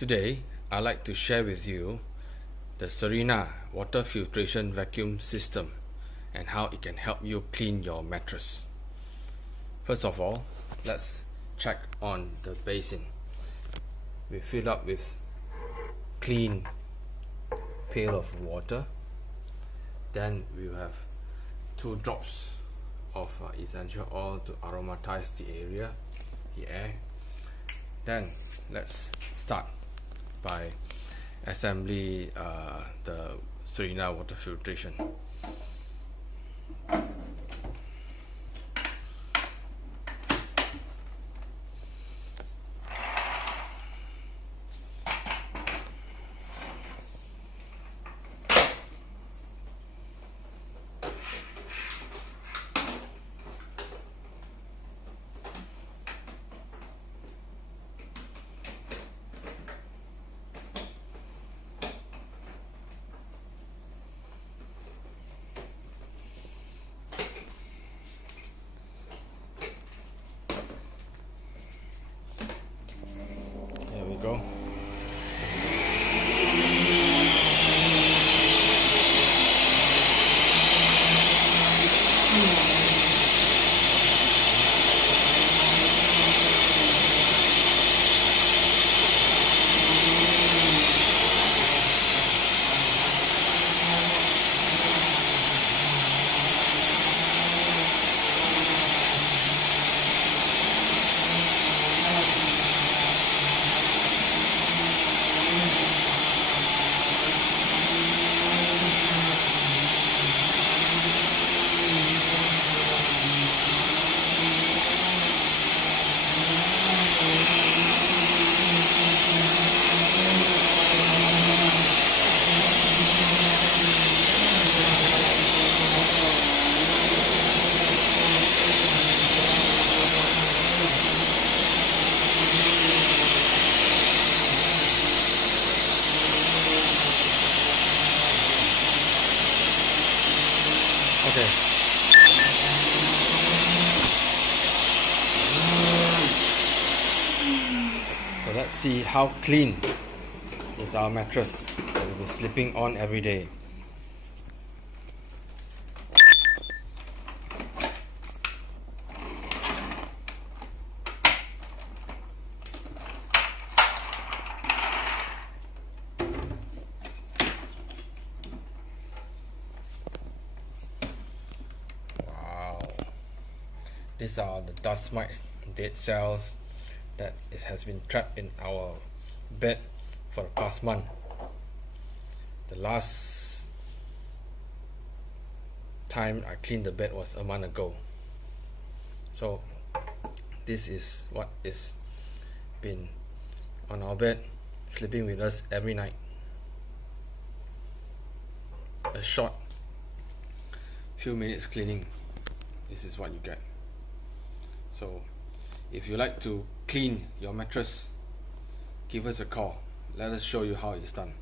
Today, I'd like to share with you the Sirena water filtration vacuum system and how it can help you clean your mattress. First of all, let's check on the basin. We fill up with clean pail of water. Then we have 2 drops of essential oil to aromatize the area, the air. Then let's start by assembly the Sirena water filtration. There we go. Okay. So let's see how clean is our mattress that we'll be sleeping on every day. These are the dust mites, dead cells that has been trapped in our bed for the past month. The last time I cleaned the bed was a month ago. So this is what is been on our bed, sleeping with us every night. A short few minutes cleaning, this is what you get. So if you like to clean your mattress, give us a call. Let us show you how it's done.